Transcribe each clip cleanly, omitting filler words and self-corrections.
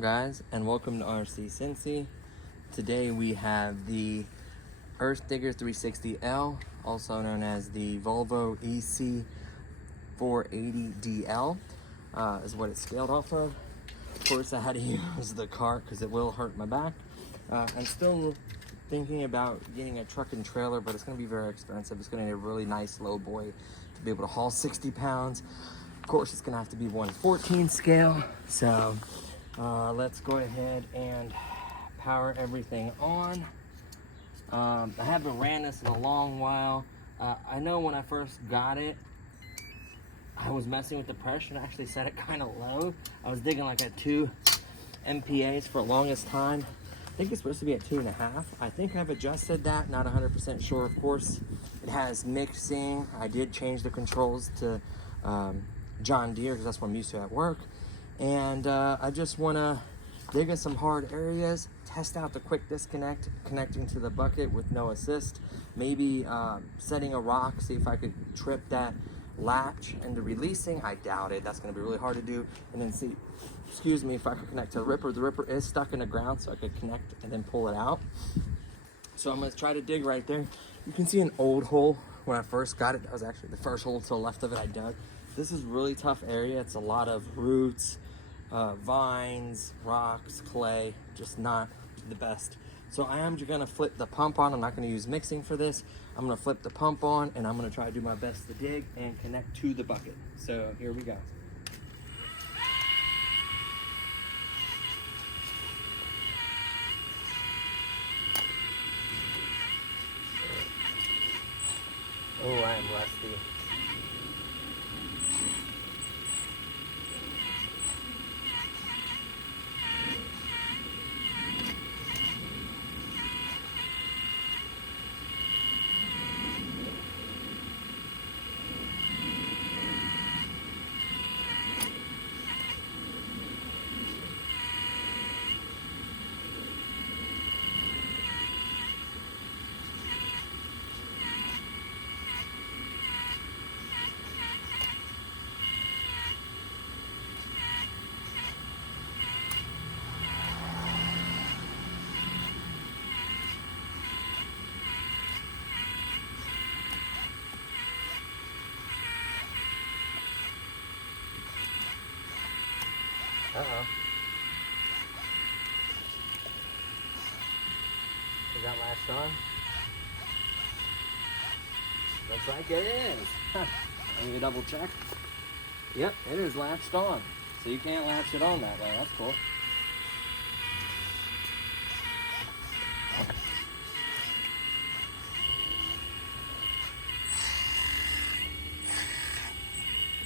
Guys, and welcome to RC Cincy. Today we have the Earth Digger 360L, also known as the Volvo EC480DL, is what it's scaled off of. Of course, I had to use the cart because it will hurt my back. I'm still thinking about getting a truck and trailer, but it's going to be very expensive. It's going to need a really nice low boy to be able to haul 60 pounds. Of course, it's going to have to be 1/14 scale. So let's go ahead and power everything on. I haven't ran this in a long while. I know when I first got it, I was messing with the pressure and actually set it kind of low. I was digging like at 2 MPAs for the longest time. I think it's supposed to be at 2.5. I think I've adjusted that, not 100% sure. Of course, it has mixing. I did change the controls to John Deere because that's what I'm used to at work. And I just want to dig in some hard areas, test out the quick disconnect, connecting to the bucket with no assist, maybe setting a rock, see if I could trip that latch into releasing. I doubt it. That's going to be really hard to do. And then see, excuse me, if I could connect to the ripper. The ripper is stuck in the ground, so I could connect and then pull it out. So I'm going to try to dig right there. You can see an old hole when I first got it. That was actually the first hole to the left of it I dug. This is a really tough area. It's a lot of roots, vines, rocks, clay, just not the best. So I am gonna flip the pump on. I'm not gonna use mixing for this. I'm gonna flip the pump on and I'm gonna try to do my best to dig and connect to the bucket. So here we go. Oh, I am rusty. Uh-oh. Is that latched on? Looks like it is. Let me double check. Yep, it is latched on. So you can't latch it on that way. That's cool.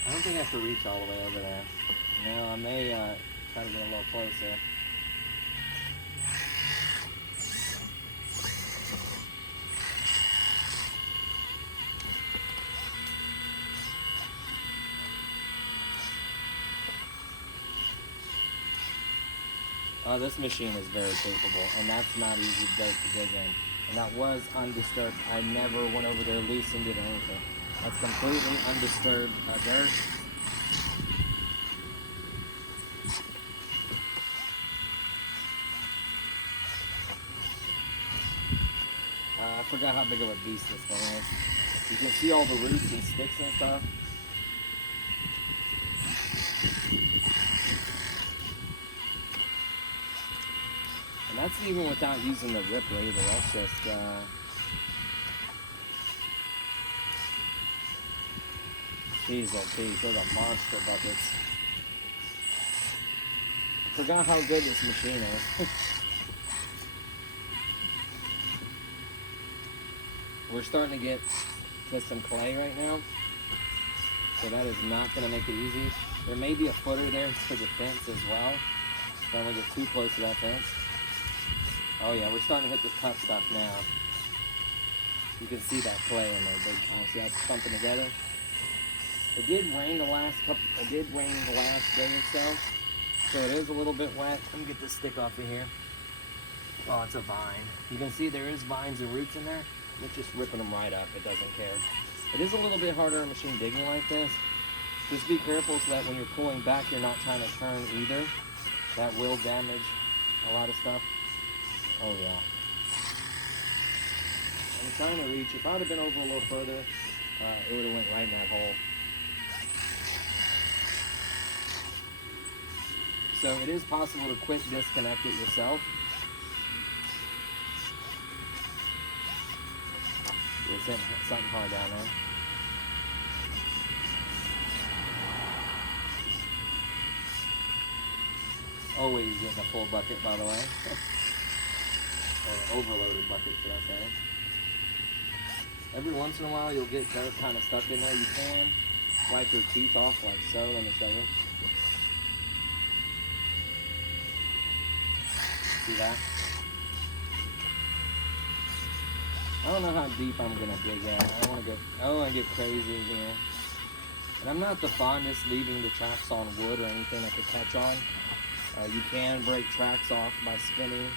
I don't think I have to reach all the way over there. No, I may try to get a little closer. Oh, this machine is very capable, and that's not easy dirt to dig in. And that was undisturbed. I never went over there, loosened it, or anything. That's completely undisturbed dirt. I forgot how big of a beast this thing is. You can see all the roots and sticks and stuff. And that's even without using the ripper either. That's just, geez, oh geez, those are monster buckets. Forgot how good this machine is. We're starting to get to some clay right now, so that is not going to make it easy. There may be a footer there for the fence as well. Don't want to get too close to that fence. Oh yeah, we're starting to hit the tough stuff now. You can see that clay in there big time. See how it's clumping together? It did rain the last day or so it is a little bit wet. Let me get this stick off of here. Oh, it's a vine. You can see there is vines and roots in there. It's just ripping them right up. It doesn't care. It is a little bit harder on machine digging like this. Just be careful so that when you're pulling back, you're not trying to turn either. That will damage a lot of stuff. Oh yeah. I'm trying to reach. If I would have been over a little further, it would have went right in that hole. So it is possible to quick disconnect it yourself. It's hitting something hard down there. Always getting a full bucket, by the way. Or overloaded bucket, should I say. Every once in a while, you'll get dirt kind of stuck in there. You can wipe your teeth off like so. Let me show you. See that? I don't know how deep I'm gonna dig at. I don't wanna get crazy in here. And I'm not the fondest leaving the tracks on wood or anything that could catch on. You can break tracks off by spinning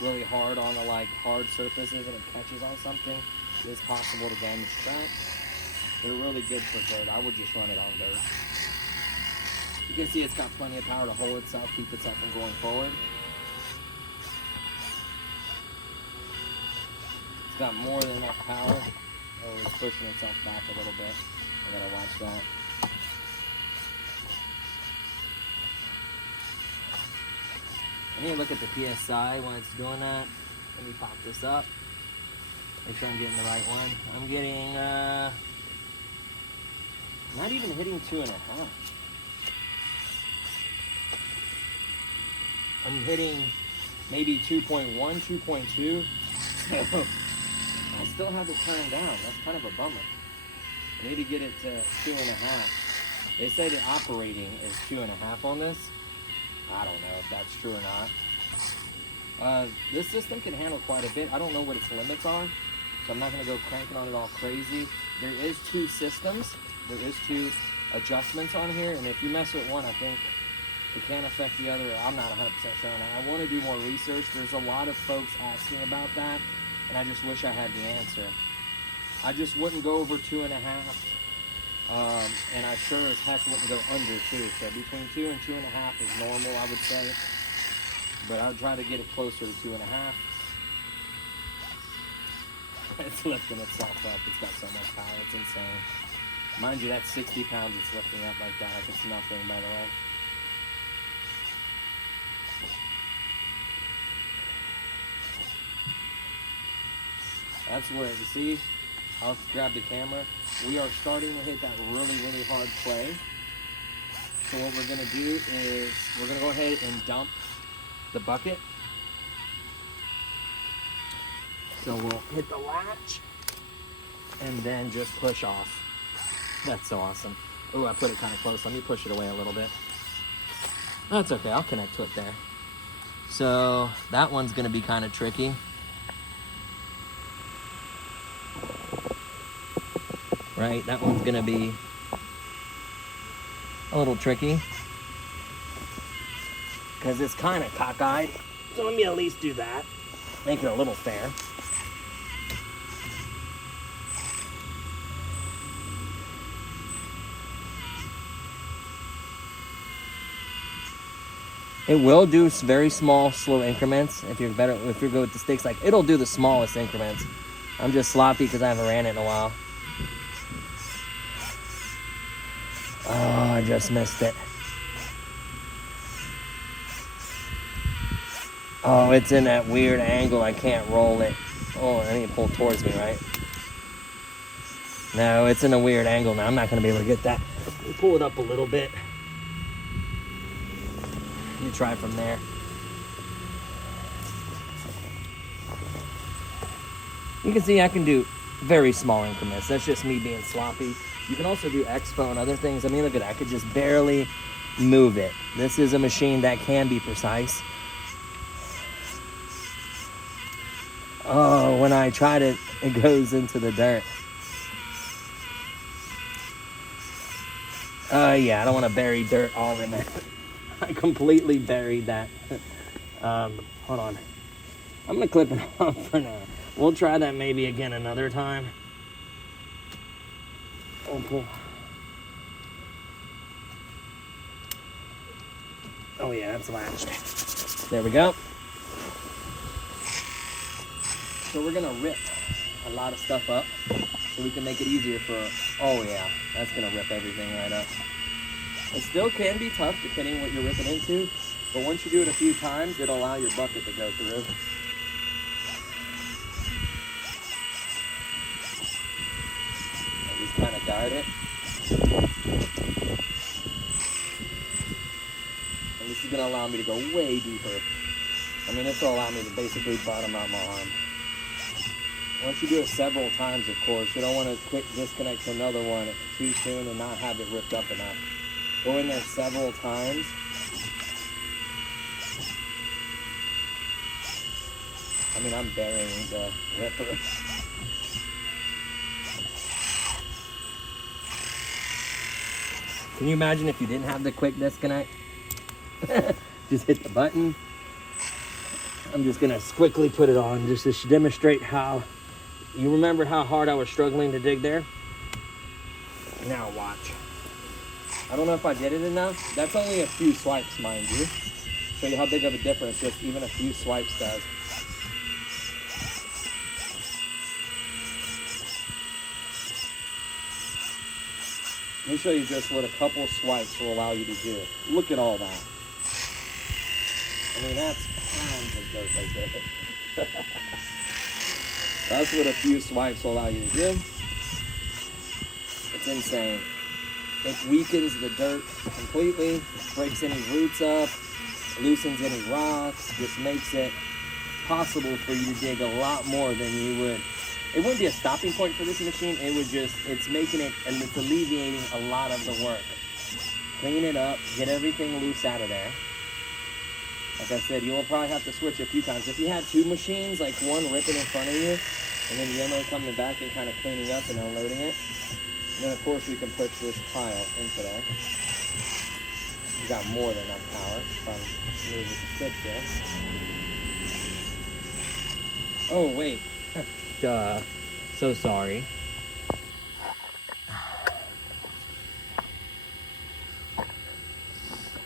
really hard on hard surfaces, and it catches on something. It is possible to damage tracks. They're really good for dirt. I would just run it on dirt. You can see it's got plenty of power to hold itself, keep itself from going forward. It's got more than enough power. Oh, it's pushing itself back a little bit. I gotta watch that. I need to look at the PSI when it's doing that. Let me pop this up. Make sure I'm getting the right one. I'm getting, not even hitting 2.5. I'm hitting maybe 2.1, 2.2. So I still have it turned down. That's kind of a bummer. I need to get it to 2.5. They say the operating is 2.5 on this. I don't know if that's true or not. This system can handle quite a bit. I don't know what its limits are, so I'm not going to go cranking on it all crazy. There is 2 systems. There is 2 adjustments on here, and if you mess with one, I think it can affect the other. I'm not 100% sure on that. I want to do more research. There's a lot of folks asking about that, and I just wish I had the answer. I just wouldn't go over 2.5. And I sure as heck wouldn't go under 2. So between 2 and 2.5 is normal, I would say. But I would try to get it closer to 2.5. It's lifting itself up. It's got so much power. It's insane. Mind you, that's 60 pounds it's lifting up like that. Like it's nothing, by the way. That's where, you see, I'll grab the camera. We are starting to hit that really, really hard clay. So what we're gonna do is we're gonna go ahead and dump the bucket. So we'll hit the latch and then just push off. That's so awesome. Oh, I put it kind of close. Let me push it away a little bit. That's okay, I'll connect to it there. So that one's gonna be kind of tricky. Right, that one's gonna be a little tricky because it's kind of cockeyed. So let me at least do that. Make it a little fair. It will do very small, slow increments. If you're good with the sticks, like it'll do the smallest increments. I'm just sloppy because I haven't ran it in a while. Oh, I just missed it. Oh, it's in that weird angle. I can't roll it. Oh, I need to pull towards me, right? No, it's in a weird angle now. I'm not going to be able to get that. Let me pull it up a little bit. You try from there. You can see I can do very small increments. That's just me being sloppy. You can also do expo and other things. I mean, look at that. I could just barely move it. This is a machine that can be precise. Oh, when I tried it, it goes into the dirt. Yeah, I don't want to bury dirt all in there. I completely buried that. Hold on. I'm going to clip it off for now. We'll try that maybe again another time. Oh, oh yeah, that's latched. There we go. So we're gonna rip a lot of stuff up so we can make it easier for, oh yeah, that's gonna rip everything right up. It still can be tough depending what you're ripping into, but once you do it a few times, it'll allow your bucket to go through. I just kind of guide it. And this is gonna allow me to go way deeper. I mean, this will allow me to basically bottom out my arm. Once you do it several times, of course, you don't want to quick disconnect to another one too soon and not have it ripped up enough. Go in there several times. I mean, I'm burying the ripper. Can you imagine if you didn't have the quick disconnect? Just hit the button. I'm just gonna quickly put it on just to demonstrate how. You remember how hard I was struggling to dig there? Now watch. I don't know if I did it enough. That's only a few swipes, mind you. Show you how big of a difference just even a few swipes does. Let me show you just what a couple swipes will allow you to do. Look at all that. I mean, that's pounds of dirt right there. That's what a few swipes will allow you to do. It's insane. It weakens the dirt completely, breaks any roots up, loosens any rocks, just makes it possible for you to dig a lot more than you would. It wouldn't be a stopping point for this machine. It would just, it's making it, and it's alleviating a lot of the work. Clean it up, get everything loose out of there. Like I said, you will probably have to switch a few times. If you had two machines, like one ripping in front of you, and then the other coming back and kind of cleaning up and unloading it, and then of course we can push this pile into there. You got more than enough power. If I move the stick there. Oh wait, duh. So sorry.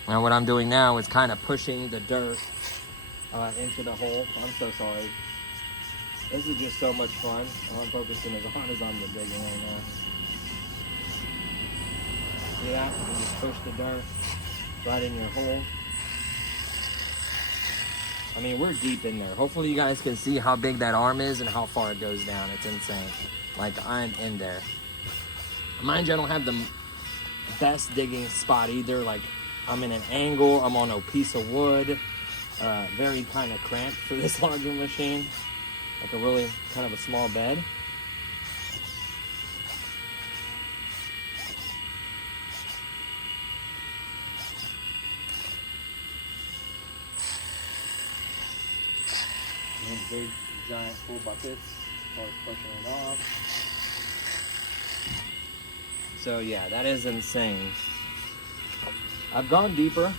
Now what I'm doing now is kind of pushing the dirt into the hole. I'm so sorry. This is just so much fun. All I'm focusing as hard as I'm the digging right now. See that? You can just push the dirt right in your hole. I mean, we're deep in there. Hopefully you guys can see how big that arm is and how far it goes down. It's insane. Like, I'm in there. Mind you, I don't have the best digging spot either. Like, I'm in an angle, I'm on a piece of wood, very kind of cramped for this larger machine, like a really kind of a small bed. And big, giant, full buckets, start pushing it off. So yeah, that is insane. I've gone deeper.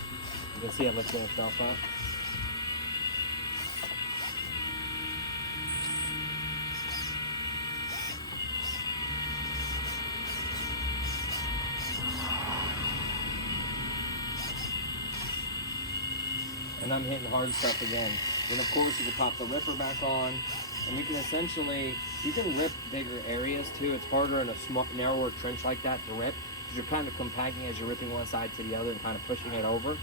You can see I'm lifting itself up. And I'm hitting hard stuff again. Then of course you can pop the ripper back on, and we can essentially, you can rip bigger areas too. It's harder in a small, narrower trench like that to rip. You're kind of compacting as you're ripping one side to the other and kind of pushing it over.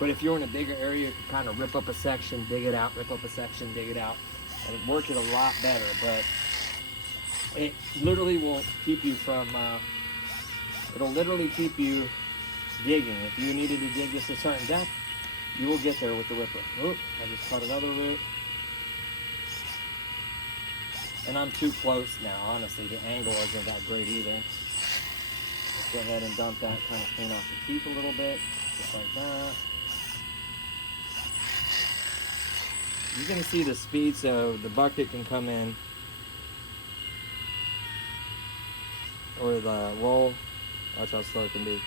But if you're in a bigger area, you can kind of rip up a section, dig it out, rip up a section, dig it out, and work it a lot better. But it literally will keep you from, it'll literally keep you digging. If you needed to dig this a certain depth, you will get there with the ripper. Oop, I just cut another root. And I'm too close now, honestly. The angle isn't that great either. Let's go ahead and dump that, kind of clean off the teeth a little bit, just like that. You can see the speed, so the bucket can come in, or the roll. Watch how slow it can be.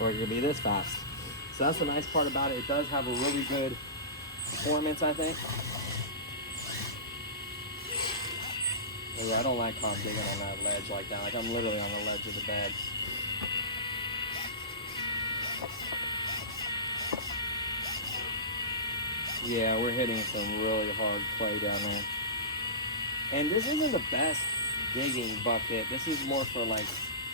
Or it can be this fast. So that's the nice part about it. It does have a really good performance, I think. Oh, yeah, I don't like how I'm digging on that ledge like that. Like I'm literally on the ledge of the bed. Yeah, we're hitting some really hard clay down there. And this isn't the best digging bucket. This is more for like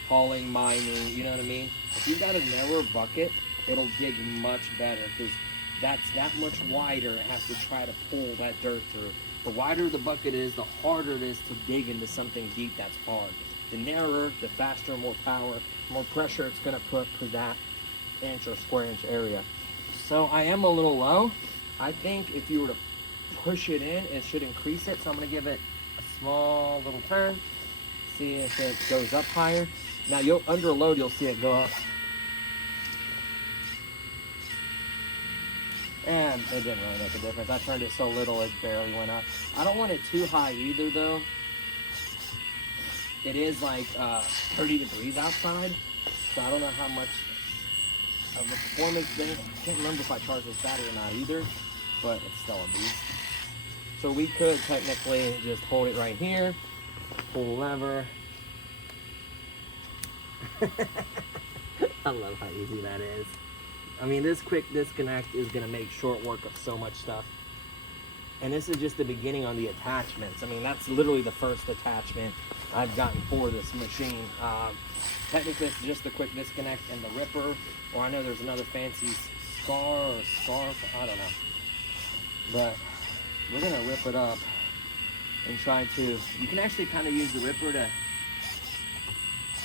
hauling, mining, you know what I mean? If you got a narrower bucket, it'll dig much better because that's that much wider. It has to try to pull that dirt through. The wider the bucket is, the harder it is to dig into something deep that's hard. The narrower, the faster, more power, more pressure it's gonna put per that inch or square inch area. So I am a little low. I think if you were to push it in, it should increase it. So I'm gonna give it a small little turn, see if it goes up higher. Now you'll under load, you'll see it go up. And it didn't really make a difference. I turned it so little it barely went up. I don't want it too high either though. It is like 30 degrees outside, so I don't know how much of a performance thing. I can't remember if I charged this battery or not either, but it's still a beast. So we could technically just hold it right here, pull the lever. I love how easy that is. I mean, this quick disconnect is gonna make short work of so much stuff. And this is just the beginning on the attachments. I mean, that's literally the first attachment I've gotten for this machine. Technically, it's just the quick disconnect and the ripper, or I know there's another fancy scar or scarf, I don't know. But we're gonna rip it up and try to, you can actually kind of use the ripper to,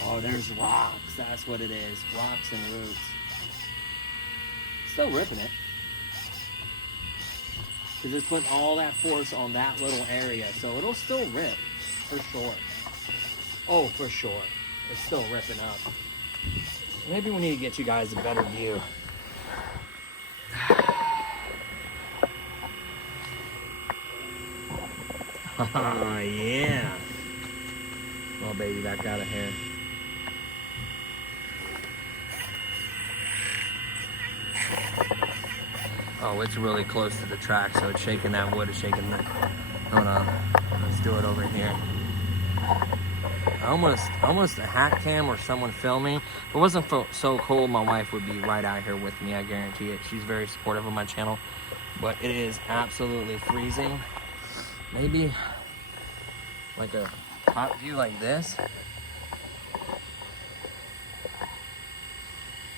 oh, there's rocks, that's what it is, rocks and roots. Still ripping it. Because it's putting all that force on that little area, so it'll still rip, for sure. Oh, for sure. It's still ripping up. Maybe we need to get you guys a better view. Oh, yeah. Oh, baby, back out of here. Oh, it's really close to the track, so it's shaking that wood, it's shaking that. Hold on, let's do it over here. Almost a hack cam or someone filming. If it wasn't so cold, my wife would be right out here with me, I guarantee it. She's very supportive of my channel, but it is absolutely freezing. Maybe like a top view like this.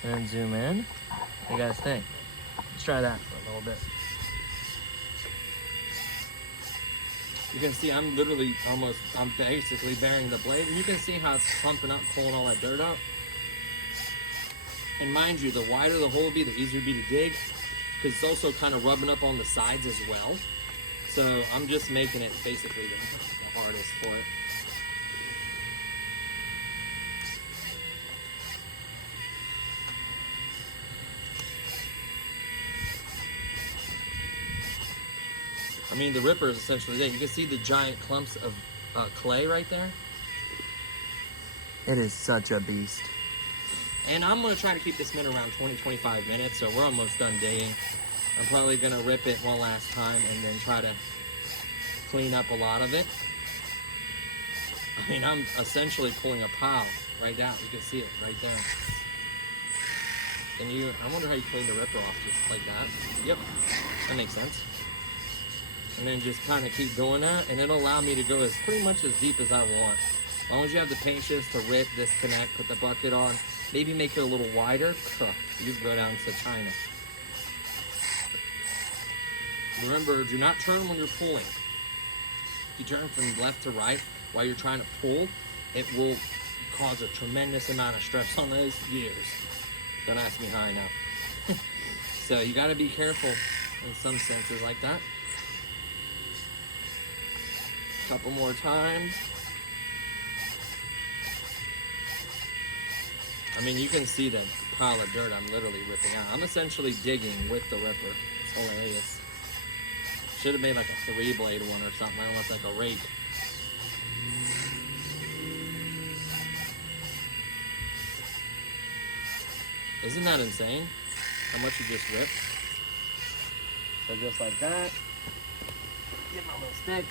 And zoom in. What do you guys think? Let's try that for a little bit. You can see I'm literally I'm basically burying the blade, and you can see how it's pumping up, pulling all that dirt out. And mind you, the wider the hole be, the easier it be to dig, because it's also kind of rubbing up on the sides as well. So I'm just making it basically the hardest for it. I mean, the ripper is essentially there. You can see the giant clumps of clay right there. It is such a beast. And I'm going to try to keep this minute around 20-25 minutes, so we're almost done digging. I'm probably going to rip it one last time and then try to clean up a lot of it. I mean, I'm essentially pulling a pile right out. You can see it right there. I wonder how you clean the ripper off, just like that. Yep, that makes sense. And then just kind of keep doing that, and it'll allow me to go as pretty much as deep as I want. As long as you have the patience to rip, disconnect, put the bucket on, maybe make it a little wider, you can go down to China. Remember, do not turn when you're pulling. If you turn from left to right while you're trying to pull, it will cause a tremendous amount of stress on those gears. Don't ask me how I know. So you got to be careful in some senses like that. couple more times. I mean, you can see that pile of dirt I'm literally ripping out. I'm essentially digging with the ripper. It's hilarious. Should have made like a 3-blade one or something, almost like a rake. Isn't that insane? How much you just ripped? So just like that. Get my little stick.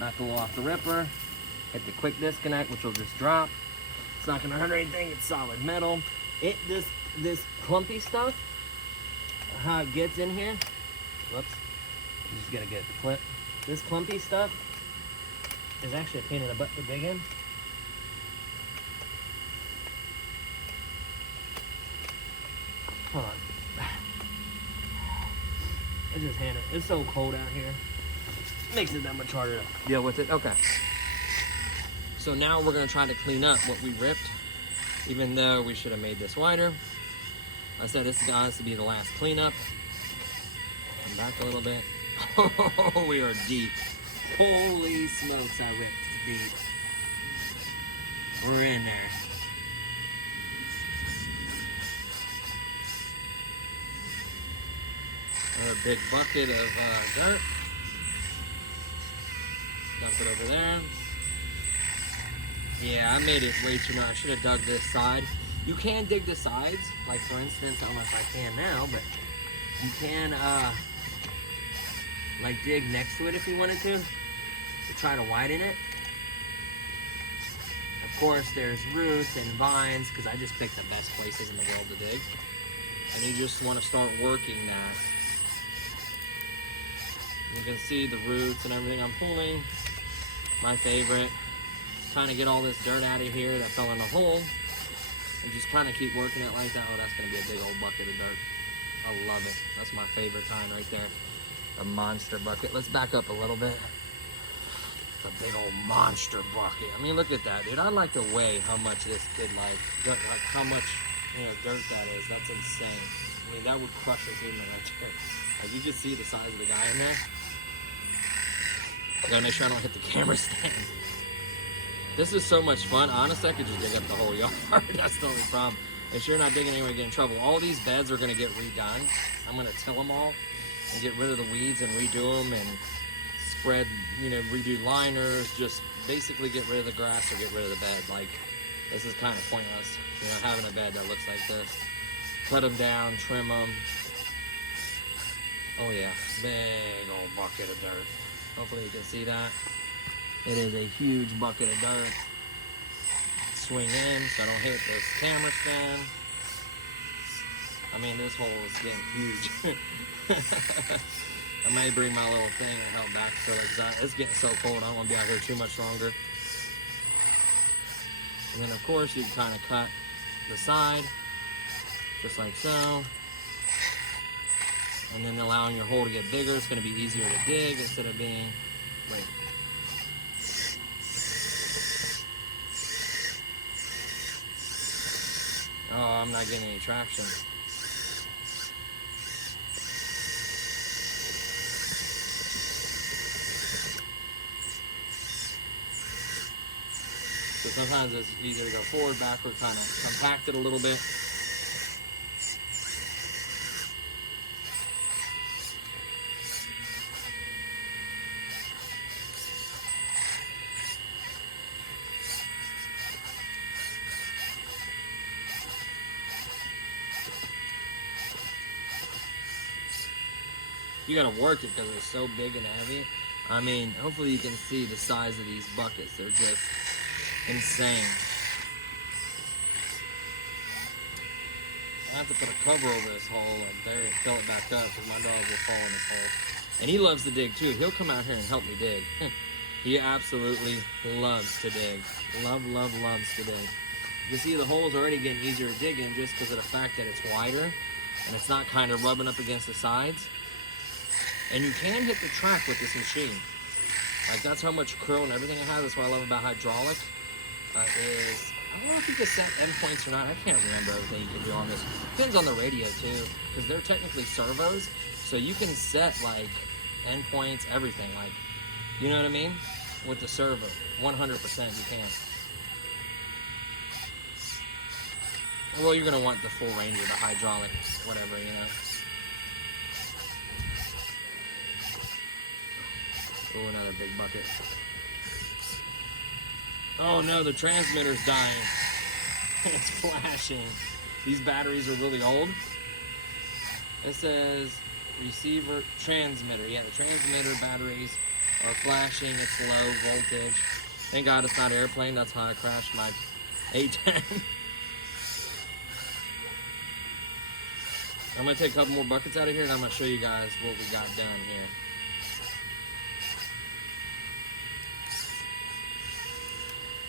Not go off the ripper. Hit the quick disconnect, which will just drop. It's not gonna hurt anything. It's solid metal. This clumpy stuff, how it gets in here. Whoops. I'm just gonna get the clip. This clumpy stuff is actually a pain in the butt to dig in. Hold on. I just hand it. It's so cold out here. Makes it that much harder to deal with it. Okay. So now we're gonna try to clean up what we ripped, even though we should have made this wider. I said this has to be the last cleanup. Come back a little bit. Oh, we are deep. Holy smokes, I ripped deep. We're in there. Another big bucket of dirt. Dump it over there. Yeah, I made it way too much. I should have dug this side. You can dig the sides, like for instance, I don't know if I can now, but you can like dig next to it if you wanted to try to widen it. Of course, there's roots and vines, because I just picked the best places in the world to dig. And you just want to start working that. You can see the roots and everything I'm pulling. My favorite. Trying to get all this dirt out of here that fell in the hole. And just kind of keep working it like that. Oh, that's going to be a big old bucket of dirt. I love it. That's my favorite kind right there. A monster bucket. Let's back up a little bit. It's a big old monster bucket. I mean, look at that, dude. I'd like to weigh how much this could, like how much, dirt that is. That's insane. I mean, that would crush a human right there. Like, you just see the size of the guy in there. I gotta make sure I don't hit the camera stand. This is so much fun. Honestly, I could just dig up the whole yard. That's the only problem. Make sure you're not digging anywhere to get in trouble. All these beds are gonna get redone. I'm gonna till them all and get rid of the weeds and redo them and spread, redo liners, just basically get rid of the grass or get rid of the bed. Like, this is kind of pointless, having a bed that looks like this. Cut them down, trim them. Oh yeah, big old bucket of dirt. Hopefully you can see that. It is a huge bucket of dirt. Swing in so I don't hit this camera stand. I mean, this hole is getting huge. I may bring my little thing and help backfill it, because it's getting so cold. I don't want to be out here too much longer. And then, of course, you can kind of cut the side, just like so. And then allowing your hole to get bigger. It's going to be easier to dig instead of being, wait. Oh, I'm not getting any traction. So sometimes it's easier to go forward, backward, kind of compact it a little bit. You gotta work it because it's so big and heavy. I mean, hopefully you can see the size of these buckets. They're just insane. I have to put a cover over this hole like there and fill it back up, because my dog will fall in this hole. And he loves to dig too. He'll come out here and help me dig. He absolutely loves to dig. Loves to dig. You can see the hole's already getting easier to dig in just because of the fact that it's wider and it's not kind of rubbing up against the sides. And you can hit the track with this machine. Like, that's how much curl and everything it has. That's what I love about hydraulic. I don't know if you can set endpoints or not. I can't remember everything you can do on this. Depends on the radio too, because they're technically servos. So you can set like endpoints, everything. Like, you know what I mean? with the servo. 100% you can. Well, you're gonna want the full range of the hydraulic, whatever, you know. Oh, another big bucket. Oh no, the transmitter's dying. It's flashing. These batteries are really old. It says receiver transmitter. Yeah, the transmitter batteries are flashing. It's low voltage. Thank God it's not airplane. That's how I crashed my A10. I'm gonna take a couple more buckets out of here and I'm gonna show you guys what we got done here.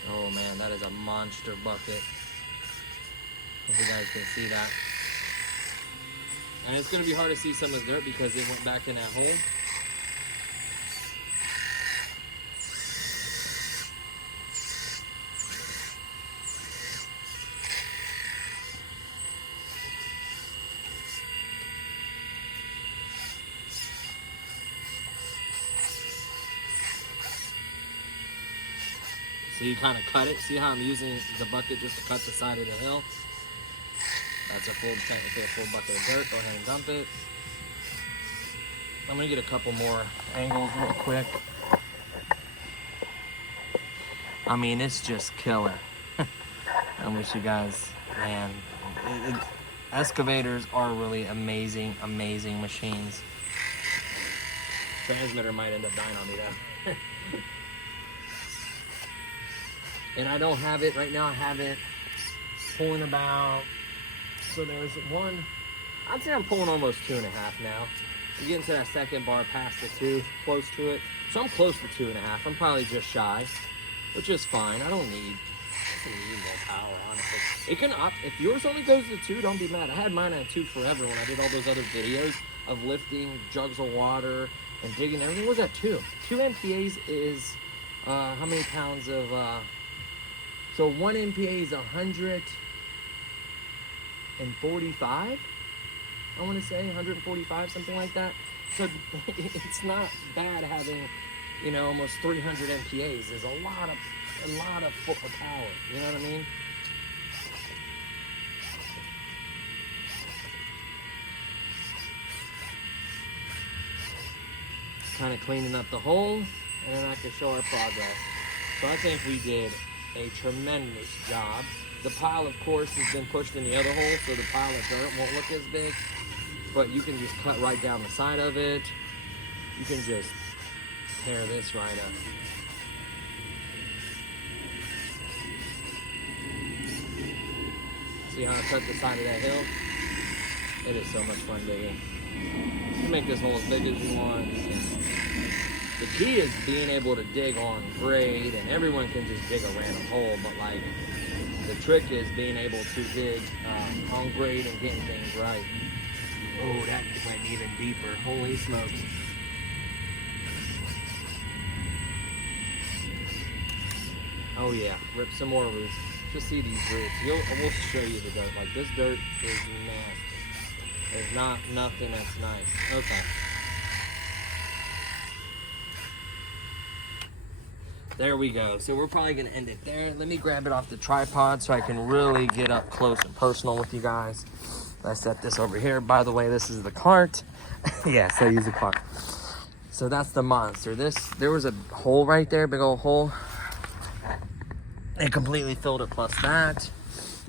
Oh man, that is a monster bucket. Hope you guys can see that. And it's gonna be hard to see some of the dirt because it went back in that hole. So you kind of cut it. See how I'm using the bucket just to cut the side of the hill? That's technically a full bucket of dirt. Go ahead and dump it. I'm gonna get a couple more angles real quick. I mean, it's just killer. I wish you guys, man, excavators are really amazing, amazing machines. Transmitter might end up dying on me though. And I don't have it right now. I have it pulling about, so there's one, I'd say I'm pulling almost 2.5 now. I'm getting to that second bar past the 2, close to it. So I'm close to 2.5. I'm probably just shy, which is fine. I don't need more power, honestly. It can, if yours only goes to 2, don't be mad. I had mine at 2 forever when I did all those other videos of lifting jugs of water and digging. Everything was at 2. 2 MPAs is, how many pounds of, so 1 MPA is 145, I want to say, 145, something like that. So it's not bad having, you know, almost 300 MPAs. There's a lot of power, you know what I mean? Kind of cleaning up the hole, and then I can show our progress. So I think we did a tremendous job. The pile, of course, has been pushed in the other hole, so the pile of dirt won't look as big, but you can just cut right down the side of it. You can just tear this right up. See how I cut the side of that hill? It is so much fun digging. You can make this hole as big as you want. The key is being able to dig on grade, and everyone can just dig a random hole, but like the trick is being able to dig on grade and getting things right. Oh, that went even deeper. Holy smokes. Oh yeah, rip some more roots. Just see these roots. We'll show you the dirt. Like, this dirt is nasty. There's nothing that's nice. Okay. There we go. So we're probably gonna end it there. Let me grab it off the tripod so I can really get up close and personal with you guys. I set this over here. By the way, this is the cart. Yes, I use a cart. So that's the monster. There was a hole right there, big old hole. It completely filled it plus that.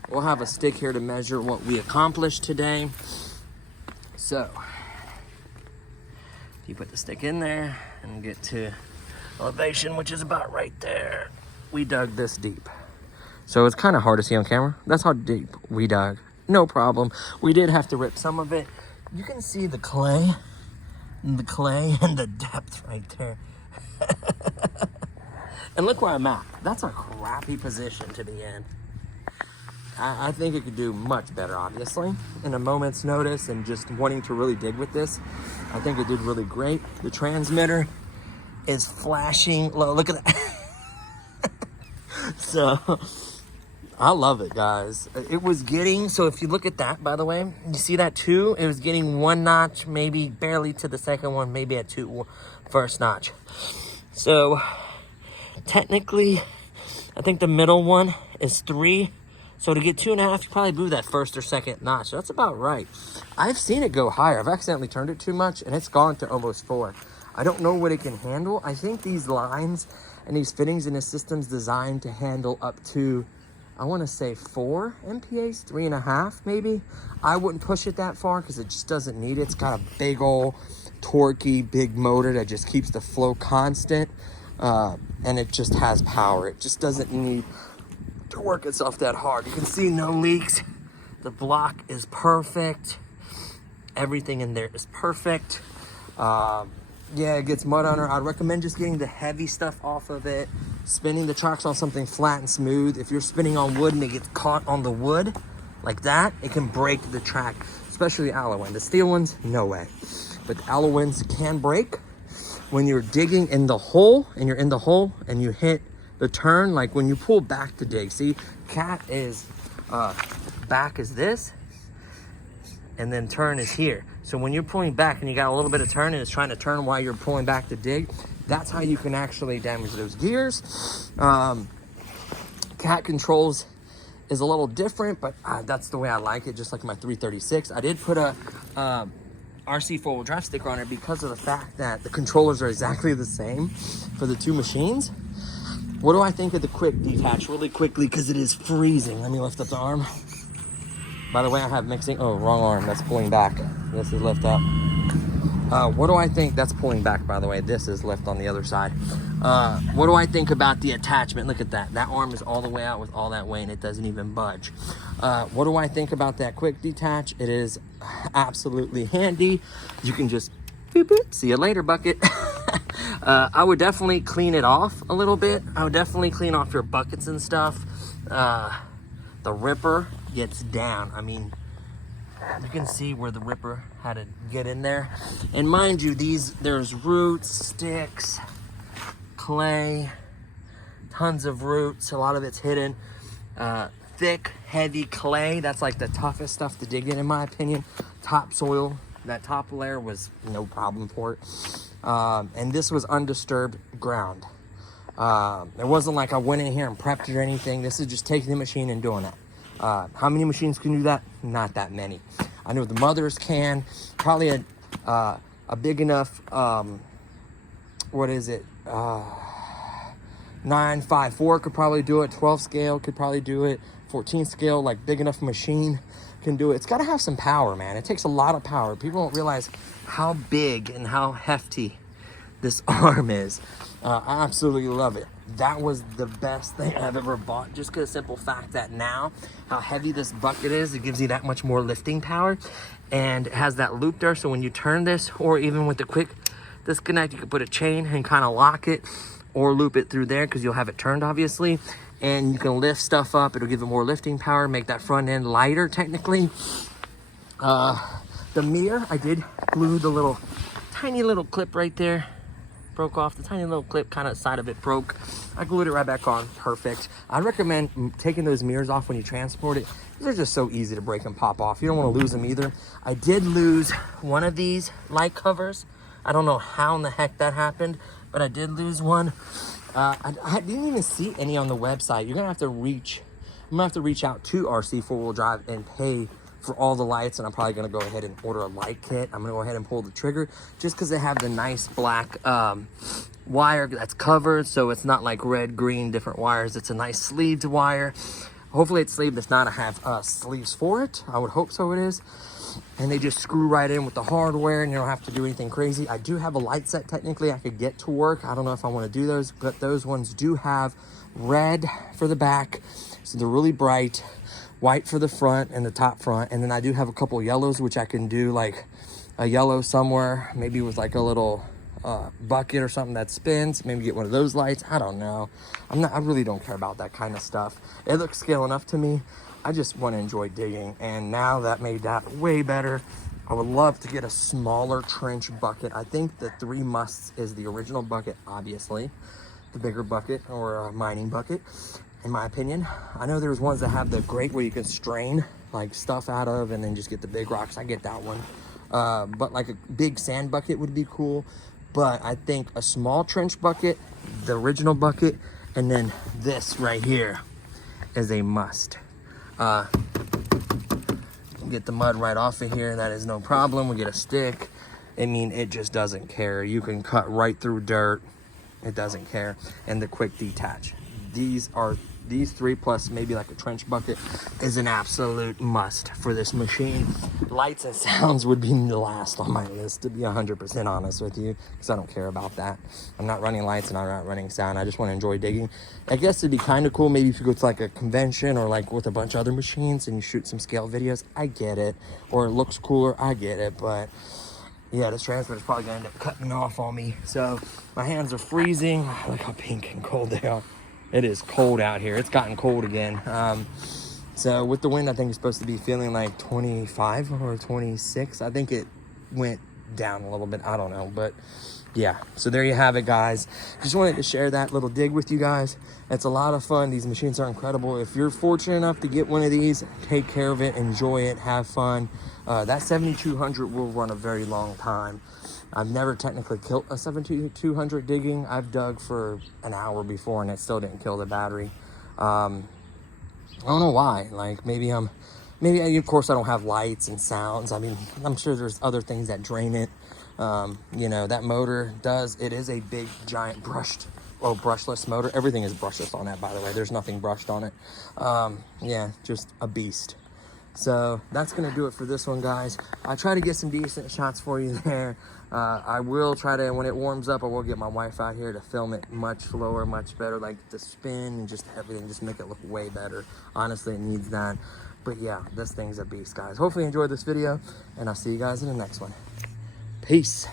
We'll have a stick here to measure what we accomplished today. So, you put the stick in there and get to elevation, which is about right there. We dug this deep. So it's kind of hard to see on camera. That's how deep we dug. No problem. We did have to rip some of it. You can see the clay and the depth right there. And look where I'm at. That's a crappy position to be in. I think it could do much better, obviously. In a moment's notice and just wanting to really dig with this, I think it did really great. The transmitter is flashing low. Look at that. So, I love it, guys. It was getting, so if you look at that, by the way, you see that too? It was getting 1 notch, maybe barely to the second one, maybe at 2 first notch. So, technically, I think the middle one is 3. So to get 2.5, you probably move that first or second notch. That's about right. I've seen it go higher. I've accidentally turned it too much, and it's gone to almost 4. I don't know what it can handle. I think these lines and these fittings in the system's designed to handle up to, I want to say 4 MPAs, 3.5 maybe. I wouldn't push it that far because it just doesn't need it. It's got a big old torquey big motor that just keeps the flow constant, and it just has power. It just doesn't need to work itself that hard. You can see no leaks. The block is perfect. Everything in there is perfect. Yeah, it gets mud on her. I'd recommend just getting the heavy stuff off of it, spinning the tracks on something flat and smooth. If you're spinning on wood and it gets caught on the wood like that, it can break the track, especially the alloy one. The steel ones, no way. But the alloy ones can break. When you're digging in the hole and you're in the hole and you hit the turn, like when you pull back to dig, see, cat is back is this, and then turn is here. So when you're pulling back and you got a little bit of turn and it's trying to turn while you're pulling back to dig, that's how you can actually damage those gears. Cat controls is a little different, but that's the way I like it, just like my 336. I did put a RC 4WD drive sticker on it because of the fact that the controllers are exactly the same for the 2 machines. What do I think of the quick detach really quickly, because it is freezing? Let me lift up the arm. By the way, I have mixing, oh, wrong arm, that's pulling back. This is lift up. What do I think? That's pulling back, by the way. This is lift on the other side. What do I think about the attachment? Look at that. That arm is all the way out with all that weight and it doesn't even budge. What do I think about that quick detach? It is absolutely handy. You can just boop it. See you later, bucket. I would definitely clean it off a little bit. I would definitely clean off your buckets and stuff. The ripper gets down. I mean, you can see where the ripper had to get in there. And mind you, there's roots, sticks, clay, tons of roots. A lot of it's hidden. Thick, heavy clay. That's like the toughest stuff to dig in my opinion. Topsoil, that top layer was no problem for it. And this was undisturbed ground. It wasn't like I went in here and prepped it or anything. This is just taking the machine and doing that. How many machines can do that? Not that many. I know the mothers can. Probably a big enough, what is it? 954 could probably do it. 12 scale could probably do it. 14 scale, like big enough machine can do it. It's got to have some power, man. It takes a lot of power. People don't realize how big and how hefty this arm is. I absolutely love it. That was the best thing I've ever bought, just because of the simple fact that now how heavy this bucket is, it gives you that much more lifting power, and it has that loop there, so when you turn this, or even with the quick disconnect, you can put a chain and kind of lock it or loop it through there, because you'll have it turned obviously, and you can lift stuff up. It'll give it more lifting power, make that front end lighter technically. The mirror, I did glue the little tiny little clip right there. Broke off, the tiny little clip, kind of side of it broke. I glued it right back on, perfect. I recommend taking those mirrors off when you transport it. They're just so easy to break and pop off. You don't want to lose them either. I did lose one of these light covers. I don't know how in the heck that happened, but I did lose one. I didn't even see any on the website. You're gonna have to reach, I'm gonna have to reach out to RC 4WD Drive and pay for all the lights, and I'm probably gonna go ahead and order a light kit. I'm gonna go ahead and pull the trigger just because they have the nice black wire that's covered, so it's not like red, green, different wires. It's a nice sleeved wire. Hopefully it's sleeved. If not, I have sleeves for it. I would hope so it is. And they just screw right in with the hardware, and you don't have to do anything crazy. I do have a light set technically I could get to work. I don't know if I want to do those, but those ones do have red for the back, so they're really bright. White for the front and the top front, and then I do have a couple yellows, which I can do like a yellow somewhere, maybe with like a little bucket or something that spins. Maybe get one of those lights. I don't know. I really don't care about that kind of stuff. It looks scale enough to me. I just want to enjoy digging, and now that made that way better. I would love to get a smaller trench bucket. I think the 3 musts is the original bucket, obviously, the bigger bucket, or a mining bucket, in my opinion. I know there's ones that have the grate where you can strain like stuff out of and then just get the big rocks. I get that one. But like a big sand bucket would be cool. But I think a small trench bucket, the original bucket, And then this right here is a must. Get the mud right off of here. That is no problem. We get a stick. I mean, it just doesn't care. You can cut right through dirt. It doesn't care. And the quick detach. These three plus maybe like a trench bucket is an absolute must for this machine. Lights and sounds would be the last on my list, to be 100% honest with you, because I don't care about that. I'm not running lights and I'm not running sound. I just want to enjoy digging. I guess it'd be kind of cool maybe if you go to like a convention or like with a bunch of other machines and you shoot some scale videos. I get it. Or it looks cooler. I get it. But yeah, this transfer is probably going to end up cutting off on me. So my hands are freezing. Look how pink and cold they are. It is cold out here. It's gotten cold again. So with the wind, I think it's supposed to be feeling like 25 or 26. I think it went down a little bit. I don't know, but yeah. So there you have it, guys. Just wanted to share that little dig with you guys. It's a lot of fun. These machines are incredible. If you're fortunate enough to get one of these, take care of it, enjoy it, have fun. That 7200 will run a very long time. I've never technically killed a 7200 digging. I've dug for an hour before and it still didn't kill the battery. I don't know why. Like maybe of course I don't have lights and sounds. I mean, I'm sure there's other things that drain it. You know, that motor it is a big giant brushless motor. Everything is brushless on that, by the way. There's nothing brushed on it. Yeah, just a beast. So that's gonna do it for this one, guys. I try to get some decent shots for you there. I will try to, when it warms up, I will get my wife out here to film it much slower, much better, like the spin and just everything, just make it look way better. Honestly, it needs that. But yeah, this thing's a beast, guys. Hopefully you enjoyed this video, and I'll see you guys in the next one. Peace.